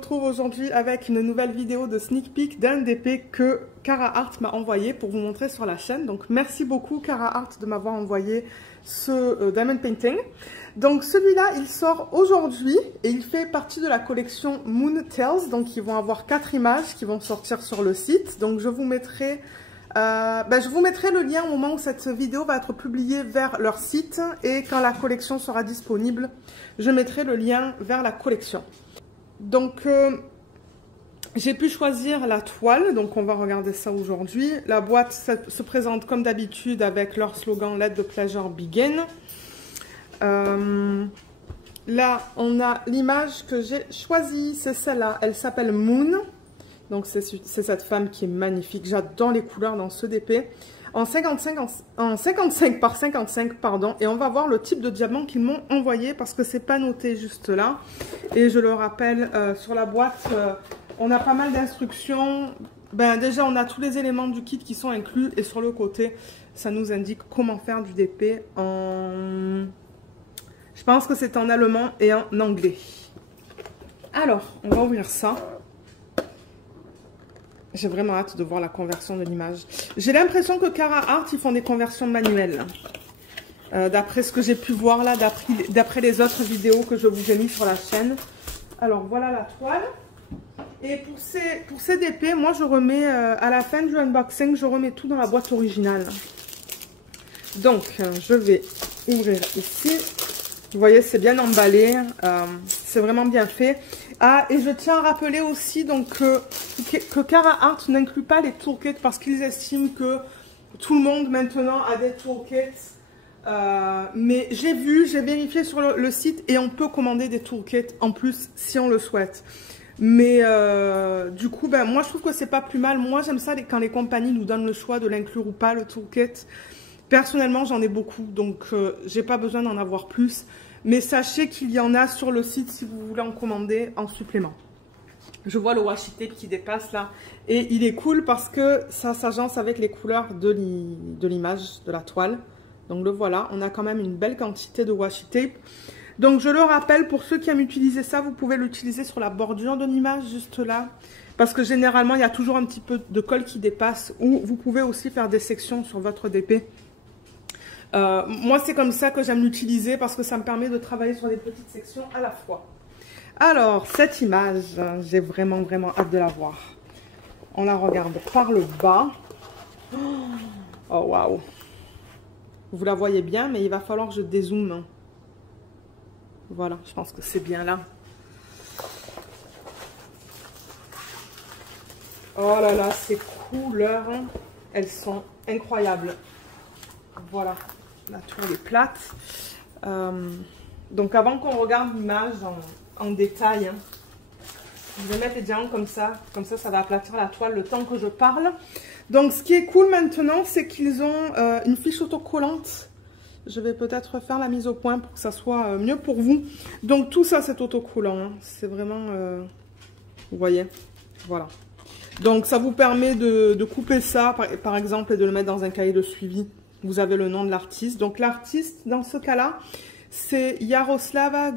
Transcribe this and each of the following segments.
retrouve aujourd'hui avec une nouvelle vidéo de sneak peek d'un DP que Cara Art m'a envoyé pour vous montrer sur la chaîne. Donc merci beaucoup Cara Art de m'avoir envoyé ce Diamond Painting. Donc celui-là il sort aujourd'hui et il fait partie de la collection Moon Tales. Donc ils vont avoir 4 images qui vont sortir sur le site. Donc je vous mettrai le lien au moment où cette vidéo va être publiée vers leur site, et quand la collection sera disponible, je mettrai le lien vers la collection. Donc, j'ai pu choisir la toile, donc on va regarder ça aujourd'hui. La boîte se présente comme d'habitude avec leur slogan Let the pleasure begin. Là, on a l'image que j'ai choisie, c'est celle-là, elle s'appelle Moon. Donc c'est cette femme qui est magnifique, j'adore les couleurs dans ce DP. En 55 par 55, pardon, et on va voir le type de diamant qu'ils m'ont envoyé parce que c'est pas noté juste là. Et je le rappelle, sur la boîte, on a pas mal d'instructions. Déjà, on a tous les éléments du kit qui sont inclus, et sur le côté, ça nous indique comment faire du DP en... Je pense que c'est en allemand et en anglais. Alors, on va ouvrir ça. J'ai vraiment hâte de voir la conversion de l'image. J'ai l'impression que Cara Art, ils font des conversions manuelles. D'après ce que j'ai pu voir là, d'après les autres vidéos que je vous ai mis sur la chaîne. Alors voilà la toile. Et pour ces DP, moi je remets, à la fin du unboxing, je remets tout dans la boîte originale. Donc, je vais ouvrir ici. Vous voyez, c'est bien emballé, c'est vraiment bien fait. Ah, et je tiens à rappeler aussi donc, que Cara Art n'inclut pas les toolkits parce qu'ils estiment que tout le monde maintenant a des toolkits. Mais j'ai vérifié sur le site et on peut commander des toolkits en plus si on le souhaite. Mais du coup, moi je trouve que c'est pas plus mal. Moi j'aime ça quand les compagnies nous donnent le choix de l'inclure ou pas, le toolkit. Personnellement, j'en ai beaucoup, donc j'ai pas besoin d'en avoir plus. Mais sachez qu'il y en a sur le site si vous voulez en commander en supplément. Je vois le washi tape qui dépasse là. Et il est cool parce que ça s'agence avec les couleurs de l'image, de la toile. Donc le voilà, on a quand même une belle quantité de washi tape. Donc je le rappelle, pour ceux qui aiment utiliser ça, vous pouvez l'utiliser sur la bordure de l'image, juste là. Parce que généralement, il y a toujours un petit peu de colle qui dépasse. Ou vous pouvez aussi faire des sections sur votre DP. Moi, c'est comme ça que j'aime l'utiliser parce que ça me permet de travailler sur des petites sections à la fois. Alors, cette image, j'ai vraiment hâte de la voir. On la regarde par le bas. Oh, waouh! Vous la voyez bien, mais il va falloir que je dézoome. Voilà, je pense que c'est bien là. Oh là là, ces couleurs, elles sont incroyables. Voilà. La toile est plate. Donc avant qu'on regarde l'image en détail, je vais mettre les diamants comme ça ça va aplatir la toile le temps que je parle. Donc ce qui est cool maintenant, c'est qu'ils ont une fiche autocollante. Je vais peut-être faire la mise au point pour que ça soit mieux pour vous. Donc tout ça c'est autocollant, hein. C'est vraiment, vous voyez, voilà. Donc ça vous permet de couper ça par exemple et de le mettre dans un cahier de suivi. Vous avez le nom de l'artiste. Donc l'artiste, dans ce cas-là, c'est Yaroslava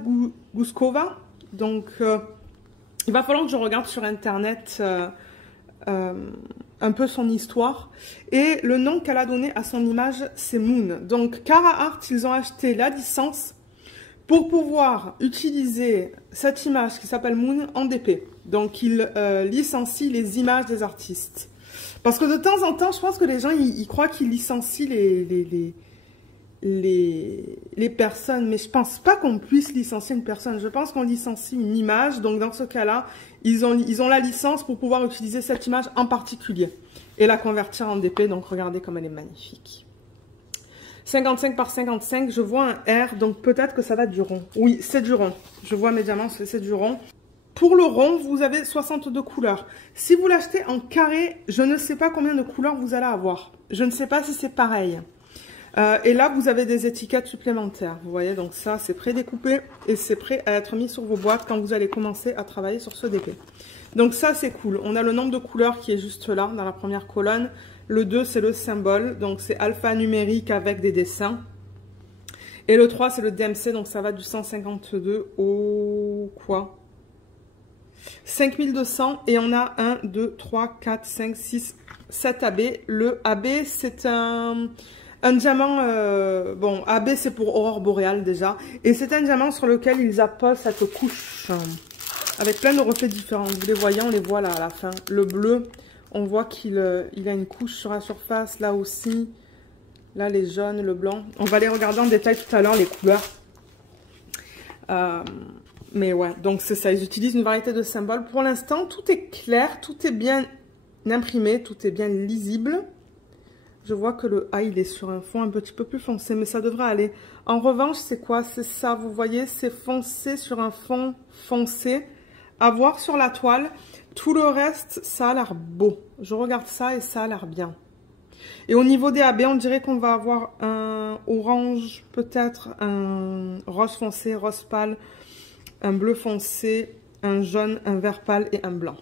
Guskova. Donc il va falloir que je regarde sur Internet un peu son histoire. Et le nom qu'elle a donné à son image, c'est Moon. Donc Cara Art, ils ont acheté la licence pour pouvoir utiliser cette image qui s'appelle Moon en DP. Donc ils licencient les images des artistes. Parce que de temps en temps, je pense que les gens, ils croient qu'ils licencient les personnes. Mais je pense pas qu'on puisse licencier une personne. Je pense qu'on licencie une image. Donc dans ce cas-là, ils ont la licence pour pouvoir utiliser cette image en particulier. Et la convertir en DP. Donc regardez comme elle est magnifique. 55 par 55, je vois un R. Donc peut-être que ça va être du rond. Oui, c'est du rond. Je vois mes diamants, c'est du rond. Pour le rond, vous avez 62 couleurs. Si vous l'achetez en carré, je ne sais pas combien de couleurs vous allez avoir. Je ne sais pas si c'est pareil. Et là, vous avez des étiquettes supplémentaires. Vous voyez, donc ça, c'est prédécoupé et c'est prêt à être mis sur vos boîtes quand vous allez commencer à travailler sur ce DP. Donc ça, c'est cool. On a le nombre de couleurs qui est juste là, dans la première colonne. Le 2, c'est le symbole. Donc c'est alphanumérique avec des dessins. Et le 3, c'est le DMC. Donc ça va du 152 au quoi ? 5200 et on a 1, 2, 3, 4, 5, 6, 7 AB. Le AB, c'est un diamant, bon, AB c'est pour aurore boréale déjà. Et c'est un diamant sur lequel ils apposent cette couche avec plein de reflets différents. Vous les voyez, on les voit là à la fin. Le bleu, on voit qu'il a une couche sur la surface, là aussi. Là, les jaunes, le blanc. On va les regarder en détail tout à l'heure, les couleurs. Mais ouais, donc c'est ça. Ils utilisent une variété de symboles. Pour l'instant, tout est clair, tout est bien imprimé, tout est bien lisible. Je vois que le A, il est sur un fond un petit peu plus foncé, mais ça devrait aller. En revanche, c'est quoi? C'est ça, vous voyez, c'est foncé sur un fond foncé. À voir sur la toile. Tout le reste, ça a l'air beau. Je regarde ça et ça a l'air bien. Et au niveau des AB, on dirait qu'on va avoir un orange, peut-être un rose foncé, rose pâle, un bleu foncé, un jaune, un vert pâle et un blanc.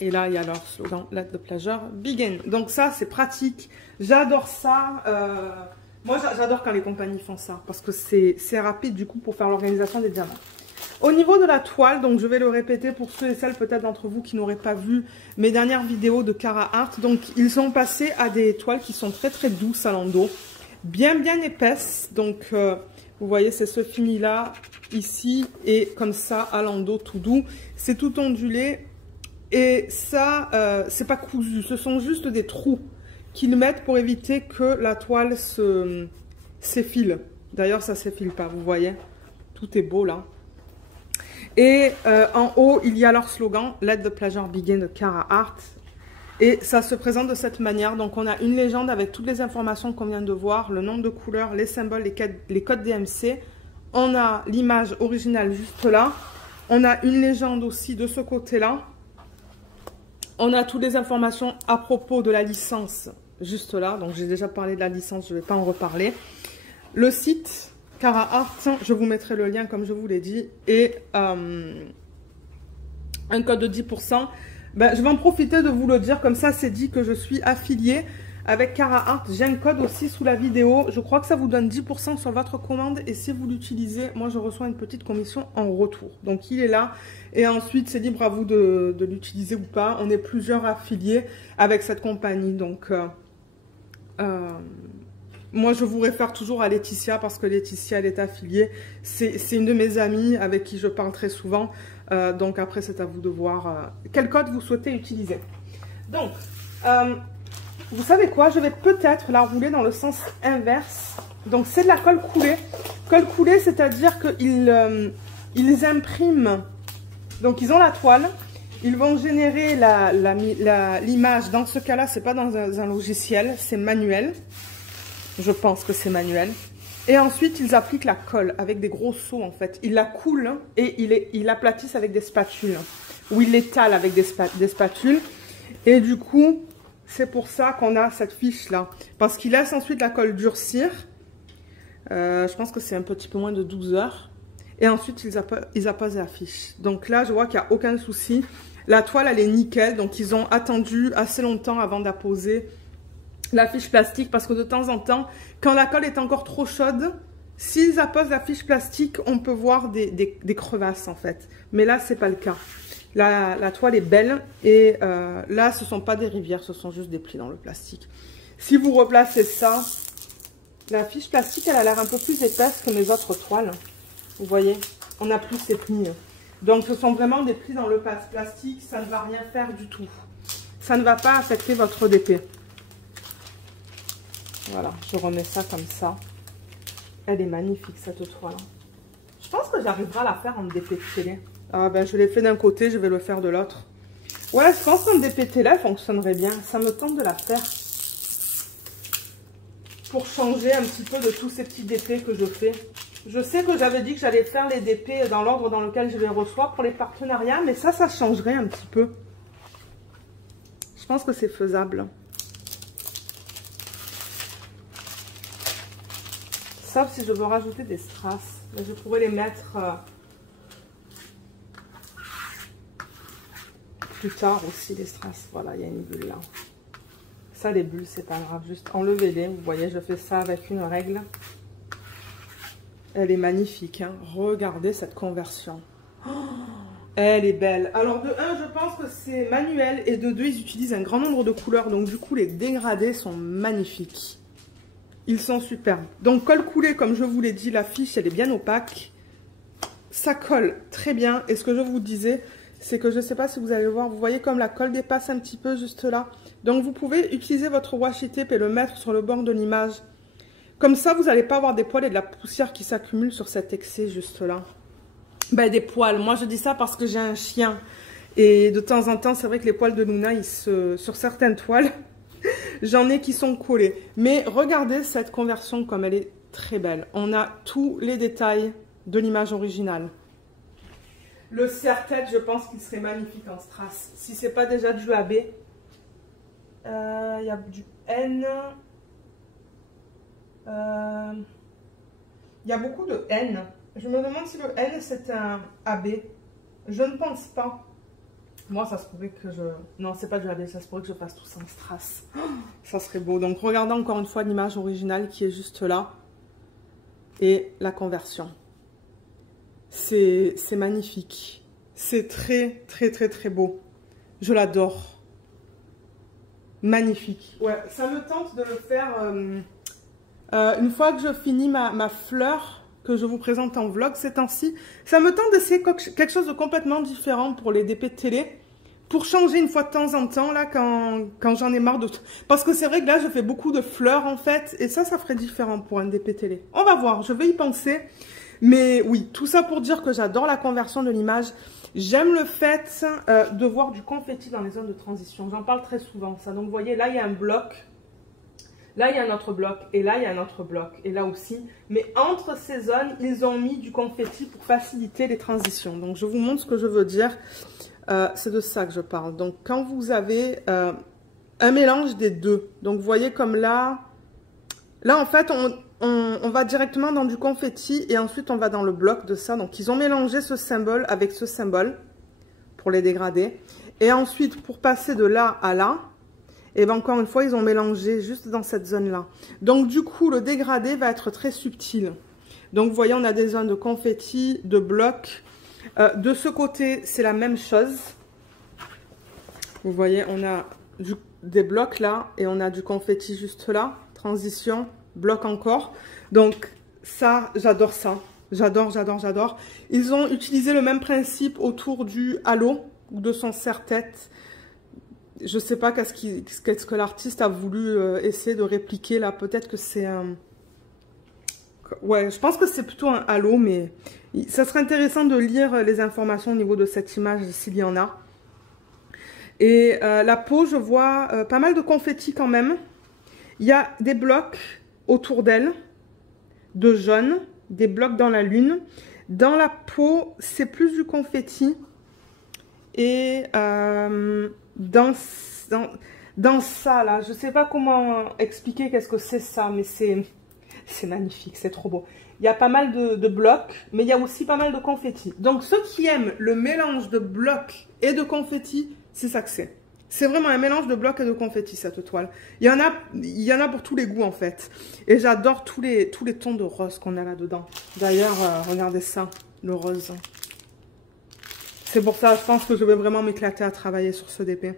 Et là, il y a leur slogan, Let the pleasure begin. Donc ça, c'est pratique. J'adore ça. Moi, j'adore quand les compagnies font ça parce que c'est rapide du coup pour faire l'organisation des diamants. Au niveau de la toile, donc je vais le répéter pour ceux et celles peut-être d'entre vous qui n'auraient pas vu mes dernières vidéos de Cara Art. Donc ils sont passés à des toiles qui sont très très douces à l'endos, bien épaisses. Donc vous voyez, c'est ce fini là, ici et comme ça à l'endos tout doux. C'est tout ondulé et ça, c'est pas cousu, ce sont juste des trous qu'ils mettent pour éviter que la toile s'effile. D'ailleurs, ça s'effile pas, vous voyez, tout est beau là. Et en haut, il y a leur slogan, Let the pleasure begin de Cara Art. Et ça se présente de cette manière. Donc, on a une légende avec toutes les informations qu'on vient de voir, le nombre de couleurs, les symboles, les codes DMC. On a l'image originale juste là. On a une légende aussi de ce côté-là. On a toutes les informations à propos de la licence juste là. Donc, j'ai déjà parlé de la licence, je ne vais pas en reparler. Le site Cara Art, je vous mettrai le lien comme je vous l'ai dit, et un code de 10%. Ben, je vais en profiter de vous le dire, comme ça c'est dit que je suis affiliée avec Cara Art. J'ai un code aussi sous la vidéo, je crois que ça vous donne 10% sur votre commande, et si vous l'utilisez, moi je reçois une petite commission en retour. Donc il est là, et ensuite c'est libre à vous de l'utiliser ou pas. On est plusieurs affiliés avec cette compagnie, donc moi, je vous réfère toujours à Laetitia parce que Laetitia, elle est affiliée. C'est une de mes amies avec qui je parle très souvent. Donc après, c'est à vous de voir quel code vous souhaitez utiliser. Donc, vous savez quoi? Je vais peut-être la rouler dans le sens inverse. Donc, c'est de la colle coulée. Colle coulée, c'est-à-dire qu'ils impriment. Donc, ils ont la toile. Ils vont générer l'image. Dans ce cas-là, c'est pas dans un logiciel, c'est manuel. Je pense que c'est manuel. Et ensuite, ils appliquent la colle avec des gros seaux, en fait. Ils la coulent et ils l'aplatissent avec des spatules. Ou ils l'étalent avec des spatules. Et du coup, c'est pour ça qu'on a cette fiche-là. Parce qu'ils laissent ensuite la colle durcir. Je pense que c'est un petit peu moins de 12 heures. Et ensuite, ils apposent la fiche. Donc là, je vois qu'il n'y a aucun souci. La toile, elle est nickel. Donc, ils ont attendu assez longtemps avant d'apposer la fiche plastique, parce que de temps en temps, quand la colle est encore trop chaude, s'ils apposent la fiche plastique, on peut voir des crevasses en fait. Mais là, c'est pas le cas. La toile est belle et là, ce sont pas des rivières, ce sont juste des plis dans le plastique. Si vous replacez ça, la fiche plastique, elle a l'air un peu plus épaisse que mes autres toiles. Vous voyez, on n'a plus ces plis. Donc, ce sont vraiment des plis dans le plastique, ça ne va rien faire du tout. Ça ne va pas affecter votre DP. Voilà, je remets ça comme ça. Elle est magnifique cette toile. Je pense que j'arriverai à la faire en DP télé. Ah ben je l'ai fait d'un côté, je vais le faire de l'autre. Ouais, je pense qu'en DP télé, elle fonctionnerait bien. Ça me tente de la faire. Pour changer un petit peu de tous ces petits DP que je fais. Je sais que j'avais dit que j'allais faire les DP dans l'ordre dans lequel je les reçois pour les partenariats. Mais ça changerait un petit peu. Je pense que c'est faisable. Sauf si je veux rajouter des strass. Je pourrais les mettre plus tard aussi, les strass. Voilà, il y a une bulle là. Ça, les bulles, c'est pas grave. Juste enlevez-les. Vous voyez, je fais ça avec une règle. Elle est magnifique. Hein. Regardez cette conversion. Oh, Elle est belle. Alors de 1, je pense que c'est manuel et de 2, ils utilisent un grand nombre de couleurs. Donc du coup, les dégradés sont magnifiques. Ils sont superbes. Donc colle coulé, comme je vous l'ai dit, la fiche, elle est bien opaque. Ça colle très bien. Et ce que je vous disais, c'est que je ne sais pas si vous allez le voir, vous voyez comme la colle dépasse un petit peu juste là. Donc vous pouvez utiliser votre washi tape et le mettre sur le bord de l'image. Comme ça, vous n'allez pas avoir des poils et de la poussière qui s'accumulent sur cet excès juste là. Ben, des poils. Moi, je dis ça parce que j'ai un chien. Et de temps en temps, c'est vrai que les poils de Luna, sur certaines toiles, j'en ai qui sont collés. Mais regardez cette conversion comme elle est très belle. On a tous les détails de l'image originale. Le serre-tête, je pense qu'il serait magnifique en strass. Si ce n'est pas déjà du AB. Il y a du N. Il y a beaucoup de N. Je me demande si le N c'est un AB. Je ne pense pas. Moi, ça se pourrait que je... Non, c'est pas du AB, ça se pourrait que je fasse tout ça en strass. Oh, ça serait beau. Donc, regardez encore une fois l'image originale qui est juste là. Et la conversion. C'est magnifique. C'est très, très, très, très beau. Je l'adore. Magnifique. Ouais, ça me tente de le faire... une fois que je finis ma fleur... que je vous présente en vlog ces temps-ci. Ça me tente d'essayer quelque chose de complètement différent pour les DP de télé. Pour changer une fois de temps en temps, là, quand j'en ai marre de... Parce que c'est vrai que là, je fais beaucoup de fleurs, en fait. Et ça ferait différent pour un DP télé. On va voir, je vais y penser. Mais oui, tout ça pour dire que j'adore la conversion de l'image. J'aime le fait de voir du confetti dans les zones de transition. J'en parle très souvent, ça. Donc, vous voyez, là, il y a un bloc. Là, il y a un autre bloc, et là, il y a un autre bloc, et là aussi. Mais entre ces zones, ils ont mis du confetti pour faciliter les transitions. Donc, je vous montre ce que je veux dire. C'est de ça que je parle. Donc, quand vous avez un mélange des deux. Donc, vous voyez comme là, en fait, on va directement dans du confetti, et ensuite, on va dans le bloc de ça. Donc, ils ont mélangé ce symbole avec ce symbole pour les dégrader. Et ensuite, pour passer de là à là, et bien encore une fois, ils ont mélangé juste dans cette zone-là. Donc du coup, le dégradé va être très subtil. Donc vous voyez, on a des zones de confetti, de blocs. De ce côté, c'est la même chose. Vous voyez, on a des blocs là et on a du confetti juste là. Transition, bloc encore. Donc ça, j'adore ça. J'adore, j'adore, j'adore. Ils ont utilisé le même principe autour du halo ou de son serre-tête. Je sais pas qu'est-ce que l'artiste a voulu essayer de répliquer là. Peut-être que c'est un... Ouais, je pense que c'est plutôt un halo, mais ça serait intéressant de lire les informations au niveau de cette image, s'il y en a. Et la peau, je vois pas mal de confettis quand même. Il y a des blocs autour d'elle, de jaune, des blocs dans la lune. Dans la peau, c'est plus du confetti. Et dans ça, là, je ne sais pas comment expliquer qu'est-ce que c'est ça, mais c'est magnifique, c'est trop beau. Il y a pas mal de blocs, mais il y a aussi pas mal de confettis. Donc, ceux qui aiment le mélange de blocs et de confettis, c'est ça que c'est. C'est vraiment un mélange de blocs et de confettis, cette toile. Il y en a pour tous les goûts, en fait. Et j'adore tous les tons de rose qu'on a là-dedans. D'ailleurs, regardez ça, le rose. C'est pour ça, je pense que je vais vraiment m'éclater à travailler sur ce DP.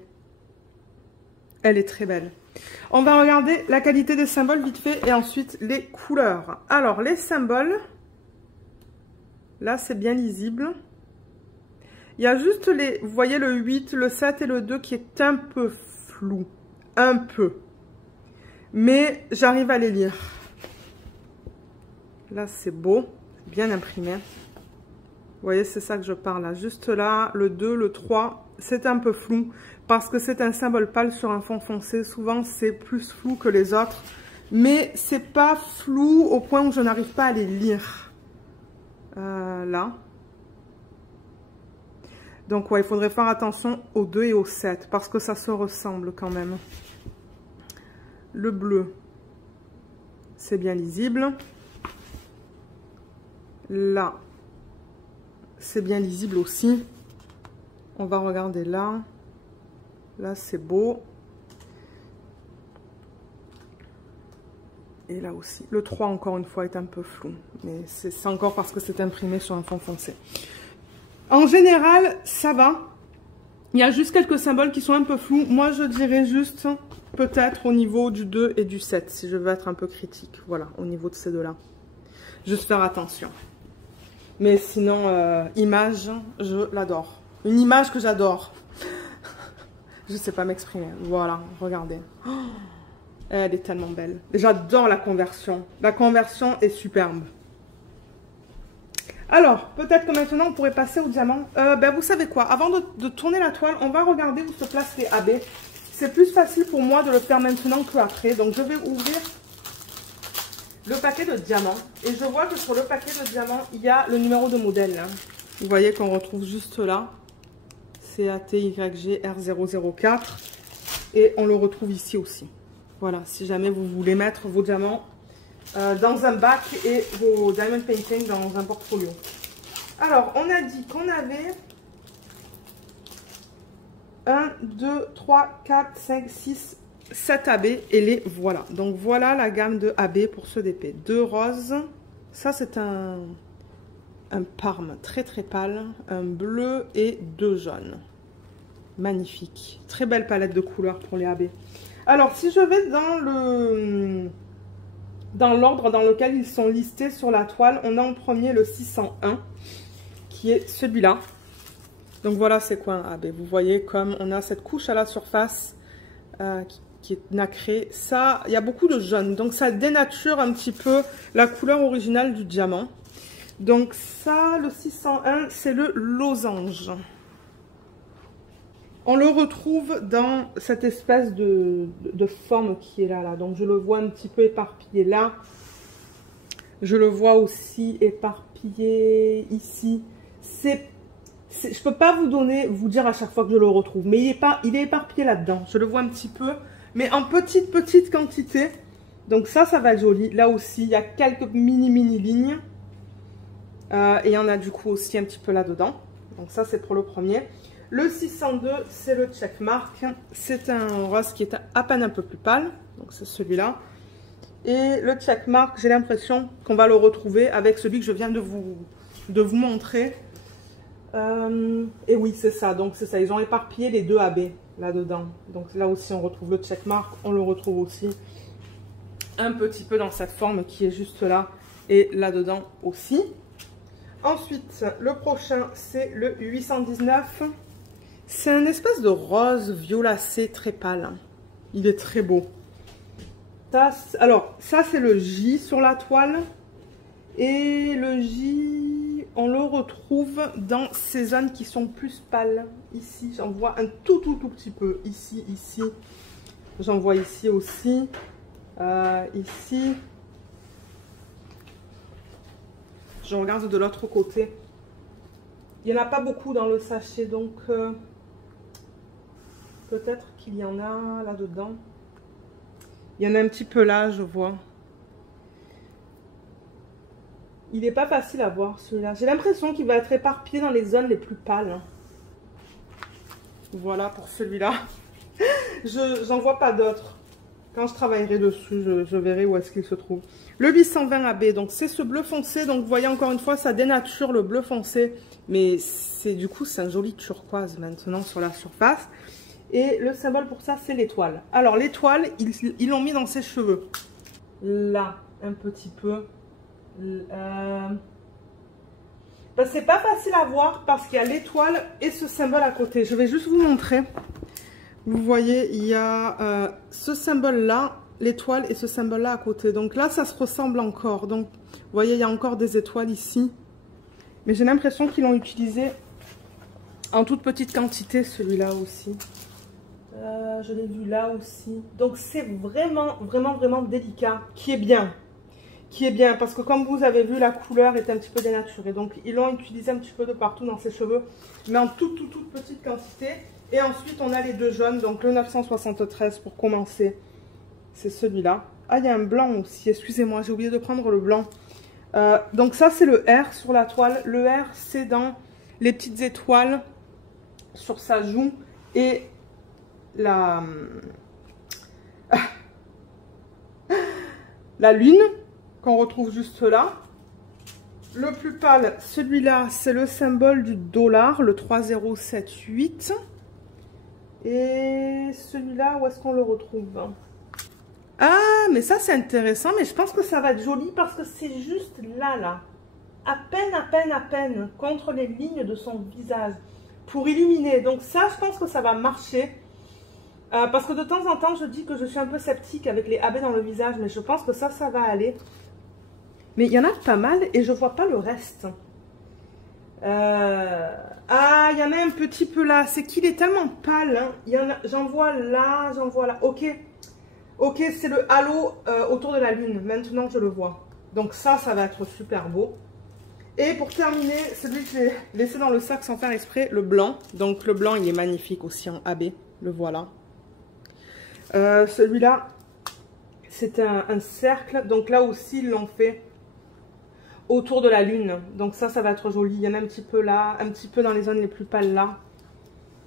Elle est très belle. On va regarder la qualité des symboles vite fait et ensuite les couleurs. Alors, les symboles, là, c'est bien lisible. Il y a juste vous voyez le 8, le 7 et le 2 qui est un peu flou. Un peu. Mais j'arrive à les lire. Là, c'est beau. Bien imprimé. Vous voyez, c'est ça que je parle là. Juste là, le 2, le 3, c'est un peu flou. Parce que c'est un symbole pâle sur un fond foncé. Souvent, c'est plus flou que les autres. Mais c'est pas flou au point où je n'arrive pas à les lire. Là. Donc, ouais, il faudrait faire attention au 2 et au 7. Parce que ça se ressemble quand même. Le bleu, c'est bien lisible. Là, c'est bien lisible aussi. On va regarder là. Là, c'est beau. Et là aussi. Le 3, encore une fois, est un peu flou. Mais c'est encore parce que c'est imprimé sur un fond foncé. En général, ça va. Il y a juste quelques symboles qui sont un peu flous. Moi, je dirais juste peut-être au niveau du 2 et du 7, si je veux être un peu critique. Voilà, au niveau de ces deux-là. Juste faire attention. Mais sinon, image, je l'adore. Une image que j'adore. Je sais pas m'exprimer. Voilà, regardez. Oh, elle est tellement belle. J'adore la conversion. La conversion est superbe. Alors, peut-être que maintenant, on pourrait passer au diamant. Vous savez quoi? Avant de tourner la toile, on va regarder où se placent les AB. C'est plus facile pour moi de le faire maintenant qu'après. Donc, je vais ouvrir le paquet de diamants. Et je vois que sur le paquet de diamants, il y a le numéro de modèle. Vous voyez qu'on retrouve juste là. CATYG R004. Et on le retrouve ici aussi. Voilà, si jamais vous voulez mettre vos diamants dans un bac et vos diamond painting dans un portfolio. Alors, on a dit qu'on avait 1, 2, 3, 4, 5, 6, 7 AB et les voilà. Donc, voilà la gamme de AB pour ce DP. 2 roses. Ça, c'est un parme très très pâle. Un bleu et 2 jaunes. Magnifique. Très belle palette de couleurs pour les AB. Alors, si je vais dans l'ordre dans lequel ils sont listés sur la toile, on a en premier le 601, qui est celui-là. Donc voilà, c'est quoi un AB? Vous voyez comme on a cette couche à la surface qui est nacrée. Ça, il y a beaucoup de jaune, donc ça dénature un petit peu la couleur originale du diamant. Donc ça, le 601, c'est le losange. On le retrouve dans cette espèce de forme qui est là. Donc, je le vois un petit peu éparpillé là. Je le vois aussi éparpillé ici. Je ne peux pas vous dire à chaque fois que je le retrouve. Mais il est éparpillé là-dedans. Je le vois un petit peu. Mais en petite quantité. Donc, ça va être joli. Là aussi, il y a quelques mini lignes. Et il y en a du coup aussi un petit peu là-dedans. Donc, ça, c'est pour le premier. Le 602, c'est le checkmark. C'est un rose qui est à peine un peu plus pâle. Donc, c'est celui-là. Et le checkmark, j'ai l'impression qu'on va le retrouver avec celui que je viens de vous montrer. Et oui, c'est ça. Donc, c'est ça. Ils ont éparpillé les 2 AB là-dedans. Donc, là aussi, on retrouve le checkmark. On le retrouve aussi un petit peu dans cette forme qui est juste là. Et là-dedans aussi. Ensuite, le prochain, c'est le 819. C'est un espèce de rose violacé très pâle. Il est très beau. Alors, ça c'est le J sur la toile. Et le J, on le retrouve dans ces zones qui sont plus pâles. Ici, j'en vois un tout petit peu. Ici. J'en vois ici aussi. Ici. Je regarde de l'autre côté. Il n'y en a pas beaucoup dans le sachet, donc peut-être qu'il y en a là-dedans. Il y en a un petit peu là, je vois. Il n'est pas facile à voir, celui-là. J'ai l'impression qu'il va être éparpillé dans les zones les plus pâles. Voilà pour celui-là. J'en vois pas d'autres. Quand je travaillerai dessus, je verrai où est-ce qu'il se trouve. Le 820 AB, donc c'est ce bleu foncé. Donc vous voyez encore une fois, ça dénature le bleu foncé. Mais du coup, c'est un joli turquoise maintenant sur la surface. Et le symbole pour ça, c'est l'étoile. Alors l'étoile, ils l'ont mis dans ses cheveux. Là, un petit peu. C'est pas facile à voir parce qu'il y a l'étoile et ce symbole à côté. Je vais juste vous montrer. Vous voyez, il y a ce symbole-là, l'étoile et ce symbole-là à côté. Donc là, ça se ressemble encore. Donc, vous voyez, il y a encore des étoiles ici. Mais j'ai l'impression qu'ils l'ont utilisé en toute petite quantité, celui-là aussi. Je l'ai vu là aussi. Donc, c'est vraiment délicat. Qui est bien. Parce que comme vous avez vu, la couleur est un petit peu dénaturée. Donc, ils l'ont utilisé un petit peu de partout dans ses cheveux. Mais en toute petite quantité. Et ensuite, on a les 2 jaunes. Donc, le 973 pour commencer. C'est celui-là. Ah, il y a un blanc aussi. Excusez-moi, j'ai oublié de prendre le blanc. Donc, ça, c'est le R sur la toile. Le R, c'est dans les petites étoiles sur sa joue. Et la lune qu'on retrouve juste là. Le plus pâle, celui-là, c'est le symbole du dollar, le 3078. Et celui-là, où est-ce qu'on le retrouve? Ah, mais ça, c'est intéressant, mais je pense que ça va être joli parce que c'est juste là. À peine, contre les lignes de son visage. Pour illuminer. Donc ça, je pense que ça va marcher. Parce que de temps en temps, je dis que je suis un peu sceptique avec les AB dans le visage, mais je pense que ça va aller. Mais il y en a pas mal et je vois pas le reste. Ah, il y en a un petit peu là. C'est qu'il est tellement pâle. Hein. J'en vois là, j'en vois là. Ok, c'est le halo autour de la lune. Maintenant, je le vois. Donc ça va être super beau. Et pour terminer, celui que j'ai laissé dans le sac sans faire exprès, le blanc. Donc le blanc, il est magnifique aussi en AB. Le voilà. Celui-là, c'est un cercle. Donc là aussi, ils l'ont fait autour de la lune. Donc ça va être joli. Il y en a un petit peu là, un petit peu dans les zones les plus pâles là.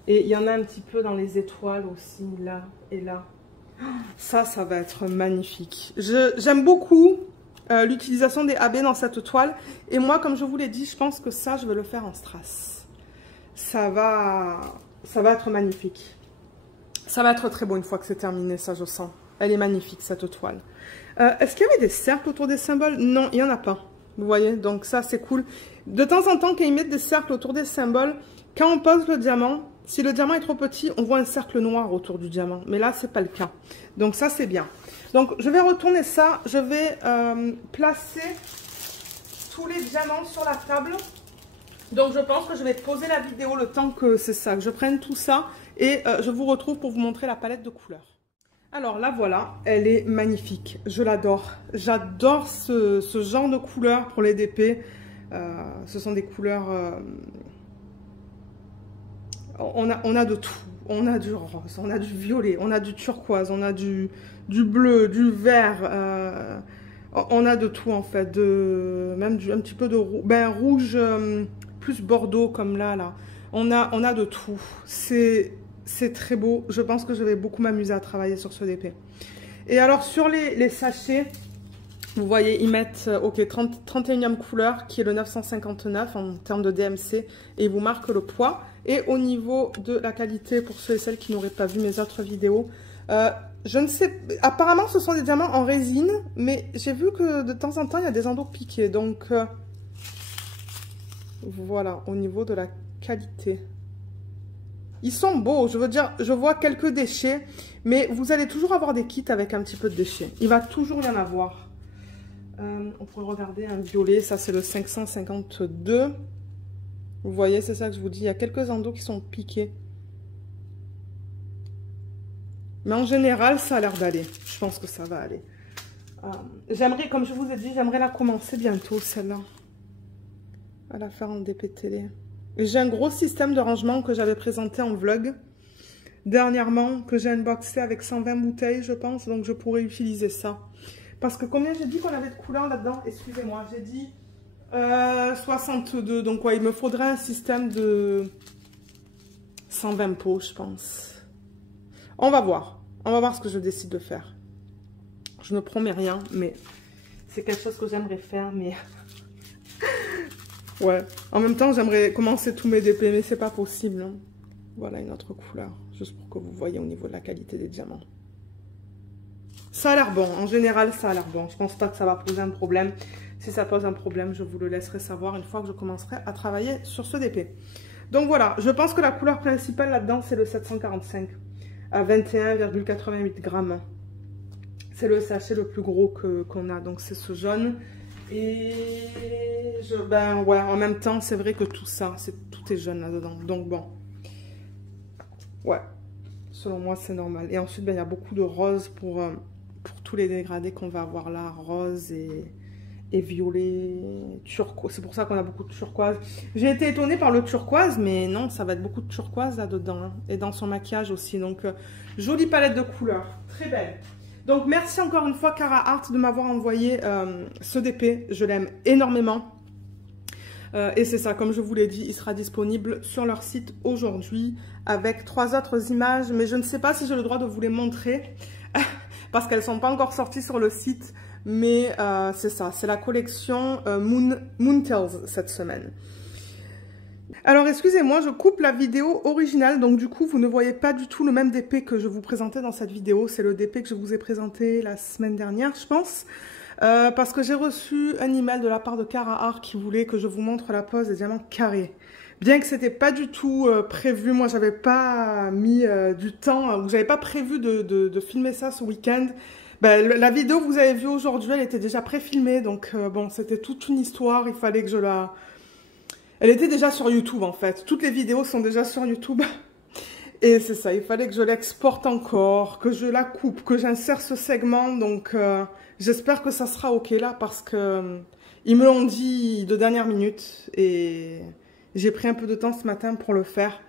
Et il y en a un petit peu dans les étoiles aussi, là et là. Ça va être magnifique. J'aime beaucoup l'utilisation des AB dans cette toile. Et moi, comme je vous l'ai dit, je pense que ça, je vais le faire en strass. Ça va être magnifique. Ça va être très beau une fois que c'est terminé, ça je sens. Elle est magnifique, cette toile. Est-ce qu'il y avait des cercles autour des symboles? Non, il n'y en a pas. Vous voyez, donc ça c'est cool. De temps en temps, quand ils mettent des cercles autour des symboles, quand on pose le diamant, si le diamant est trop petit, on voit un cercle noir autour du diamant. Mais là, c'est pas le cas. Donc ça, c'est bien. Donc je vais retourner ça. Je vais placer tous les diamants sur la table. Donc je pense que je vais poser la vidéo le temps que c'est ça, que je prenne tout ça. Et je vous retrouve pour vous montrer la palette de couleurs. Alors là, voilà, elle est magnifique. Je l'adore. J'adore ce genre de couleurs pour les DP. Ce sont des couleurs... on a de tout. On a du rose, on a du violet, on a du turquoise, on a du bleu, du vert. On a de tout en fait. Même un petit peu de rouge, plus bordeaux comme là. On a de tout. C'est très beau. Je pense que je vais beaucoup m'amuser à travailler sur ce DP. Et alors, sur les sachets, vous voyez, ils mettent 31e couleur, qui est le 959 en termes de DMC. Et ils vous marquent le poids. Et au niveau de la qualité, pour ceux et celles qui n'auraient pas vu mes autres vidéos, je ne sais... Apparemment, ce sont des diamants en résine. Mais j'ai vu que de temps en temps, il y a des endos piqués. Donc, voilà, au niveau de la qualité. Ils sont beaux, je veux dire, je vois quelques déchets, mais vous allez toujours avoir des kits avec un petit peu de déchets. Il va toujours y en avoir. On pourrait regarder un violet, ça c'est le 552. Vous voyez, c'est ça que je vous dis, il y a quelques endos qui sont piqués. Mais en général, ça a l'air d'aller. Je pense que ça va aller. J'aimerais, comme je vous ai dit, j'aimerais la commencer bientôt, celle-là. À la faire en DP télé. J'ai un gros système de rangement que j'avais présenté en vlog dernièrement, que j'ai unboxé avec 120 bouteilles, je pense. Donc, je pourrais utiliser ça. Parce que combien j'ai dit qu'on avait de couleurs là-dedans? Excusez-moi, j'ai dit 62. Donc, ouais, il me faudrait un système de 120 pots, je pense. On va voir. On va voir ce que je décide de faire. Je ne promets rien, mais c'est quelque chose que j'aimerais faire, mais... Ouais, en même temps, j'aimerais commencer tous mes DP, mais c'est pas possible. Hein. Voilà une autre couleur, juste pour que vous voyez au niveau de la qualité des diamants. Ça a l'air bon, en général, ça a l'air bon. Je pense pas que ça va poser un problème. Si ça pose un problème, je vous le laisserai savoir une fois que je commencerai à travailler sur ce DP. Donc voilà, je pense que la couleur principale là-dedans, c'est le 745 à 21,88 grammes. C'est le sachet le plus gros qu'on a, donc c'est ce jaune. Et ben ouais, en même temps, c'est vrai que tout ça, tout est jaune là-dedans. Donc bon, ouais, selon moi, c'est normal. Et ensuite, ben, il y a beaucoup de rose pour tous les dégradés qu'on va avoir là, rose et violet, turquoise. C'est pour ça qu'on a beaucoup de turquoise. J'ai été étonnée par le turquoise, mais non, ça va être beaucoup de turquoise là-dedans. Hein, et dans son maquillage aussi. Donc, jolie palette de couleurs, très belle. Donc, merci encore une fois, Cara Art, de m'avoir envoyé ce DP. Je l'aime énormément. Et c'est ça, comme je vous l'ai dit, il sera disponible sur leur site aujourd'hui avec 3 autres images. Mais je ne sais pas si j'ai le droit de vous les montrer parce qu'elles ne sont pas encore sorties sur le site. Mais c'est ça, c'est la collection Moon Tales cette semaine. Alors excusez-moi, je coupe la vidéo originale, donc du coup vous ne voyez pas du tout le même DP que je vous présentais dans cette vidéo. C'est le DP que je vous ai présenté la semaine dernière, je pense. Parce que j'ai reçu un email de la part de Cara Art qui voulait que je vous montre la pose des diamants carrés. Bien que c'était pas du tout prévu, moi j'avais pas mis du temps, ou j'avais pas prévu de filmer ça ce week-end. Ben, la vidéo que vous avez vue aujourd'hui, elle était déjà pré-filmée, donc bon, c'était toute une histoire, il fallait que je la... Elle était déjà sur YouTube en fait, toutes les vidéos sont déjà sur YouTube. Et c'est ça, il fallait que je l'exporte encore, que je la coupe, que j'insère ce segment, donc j'espère que ça sera ok là, parce que ils me l'ont dit de dernière minute, et j'ai pris un peu de temps ce matin pour le faire.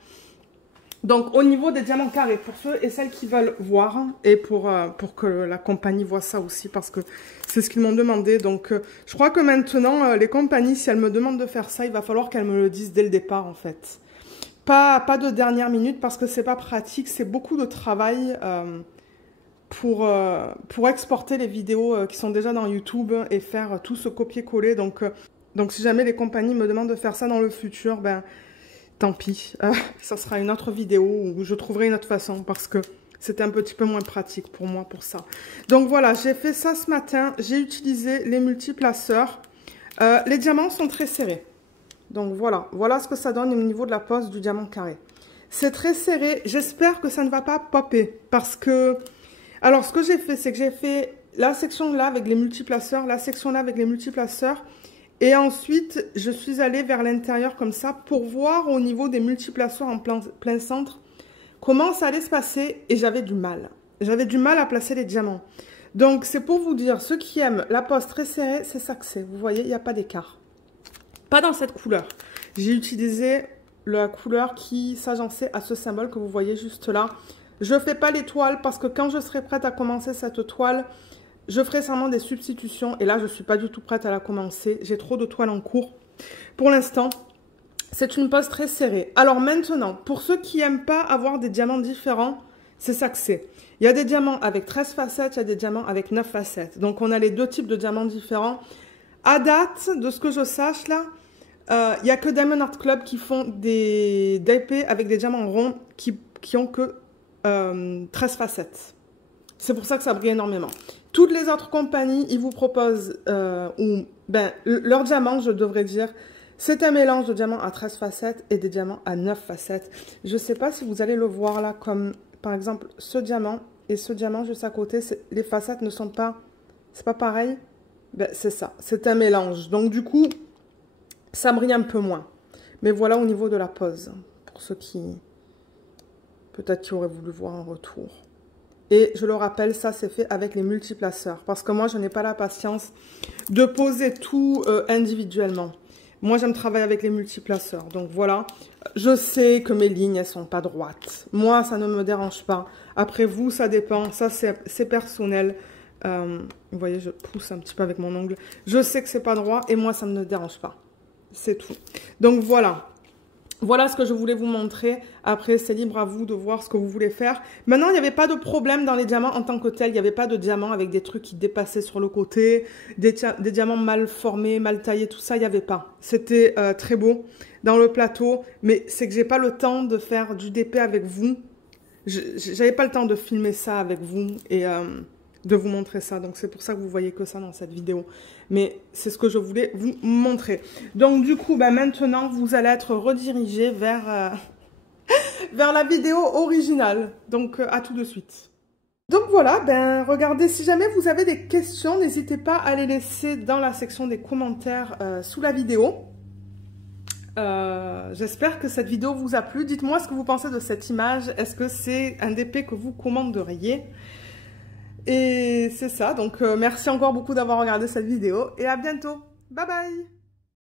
Donc au niveau des diamants carrés, pour ceux et celles qui veulent voir, et pour que la compagnie voit ça aussi, parce que c'est ce qu'ils m'ont demandé. Donc je crois que maintenant, les compagnies, si elles me demandent de faire ça, il va falloir qu'elles me le disent dès le départ en fait. Pas de dernière minute, parce que c'est pas pratique, c'est beaucoup de travail pour exporter les vidéos qui sont déjà dans YouTube et faire tout ce copier-coller. Donc si jamais les compagnies me demandent de faire ça dans le futur, ben... Tant pis, ça sera une autre vidéo où je trouverai une autre façon parce que c'était un petit peu moins pratique pour moi pour ça. Donc voilà, j'ai fait ça ce matin, j'ai utilisé les multiplaceurs. Les diamants sont très serrés. Donc voilà ce que ça donne au niveau de la pose du diamant carré. C'est très serré, j'espère que ça ne va pas popper parce que... Alors ce que j'ai fait, c'est que j'ai fait la section là avec les multiplaceurs, la section là avec les multiplaceurs. Et ensuite, je suis allée vers l'intérieur comme ça pour voir au niveau des multiplaceurs en plein centre comment ça allait se passer. Et j'avais du mal. J'avais du mal à placer les diamants. Donc, c'est pour vous dire, ceux qui aiment la pose très serrée, c'est ça que c'est. Vous voyez, il n'y a pas d'écart. Pas dans cette couleur. J'ai utilisé la couleur qui s'agençait à ce symbole que vous voyez juste là. Je ne fais pas les toiles parce que quand je serai prête à commencer cette toile... Je ferai sûrement des substitutions et là, je ne suis pas du tout prête à la commencer. J'ai trop de toiles en cours. Pour l'instant, c'est une pose très serrée. Alors maintenant, pour ceux qui n'aiment pas avoir des diamants différents, c'est ça que c'est. Il y a des diamants avec 13 facettes, il y a des diamants avec 9 facettes. Donc, on a les deux types de diamants différents. À date, de ce que je sache là, il n'y a que Diamond Art Club qui font des DP avec des diamants ronds qui ont que 13 facettes. C'est pour ça que ça brille énormément. Toutes les autres compagnies, ils vous proposent, leur diamant, je devrais dire, c'est un mélange de diamants à 13 facettes et des diamants à 9 facettes. Je ne sais pas si vous allez le voir là, comme par exemple ce diamant et ce diamant juste à côté, les facettes ne sont pas, c'est pas pareil. Ben, c'est ça, c'est un mélange. Donc du coup, ça brille un peu moins. Mais voilà au niveau de la pose, pour ceux qui, peut-être qui auraient voulu voir un retour. Et je le rappelle, ça c'est fait avec les multiplaceurs. Parce que moi, je n'ai pas la patience de poser tout individuellement. Moi, j'aime travailler avec les multiplaceurs. Donc voilà, je sais que mes lignes, elles ne sont pas droites. Moi, ça ne me dérange pas. Après vous, ça dépend. Ça, c'est personnel. Vous voyez, je pousse un petit peu avec mon ongle. Je sais que c'est pas droit et moi, ça ne me dérange pas. C'est tout. Donc voilà. Voilà ce que je voulais vous montrer. Après, c'est libre à vous de voir ce que vous voulez faire. Maintenant, il n'y avait pas de problème dans les diamants en tant que tel. Il n'y avait pas de diamants avec des trucs qui dépassaient sur le côté, des diamants mal formés, mal taillés, tout ça, il n'y avait pas. C'était très beau dans le plateau, mais c'est que j'ai pas le temps de faire du DP avec vous. J'avais pas le temps de filmer ça avec vous et de vous montrer ça. Donc, c'est pour ça que vous voyez que ça dans cette vidéo. Mais c'est ce que je voulais vous montrer. Donc, du coup, maintenant, vous allez être redirigé vers, vers la vidéo originale. Donc, à tout de suite. Donc, voilà, regardez, si jamais vous avez des questions, n'hésitez pas à les laisser dans la section des commentaires sous la vidéo. J'espère que cette vidéo vous a plu. Dites-moi ce que vous pensez de cette image. Est-ce que c'est un DP que vous commanderiez ? Et c'est ça, donc merci encore beaucoup d'avoir regardé cette vidéo et à bientôt. Bye bye!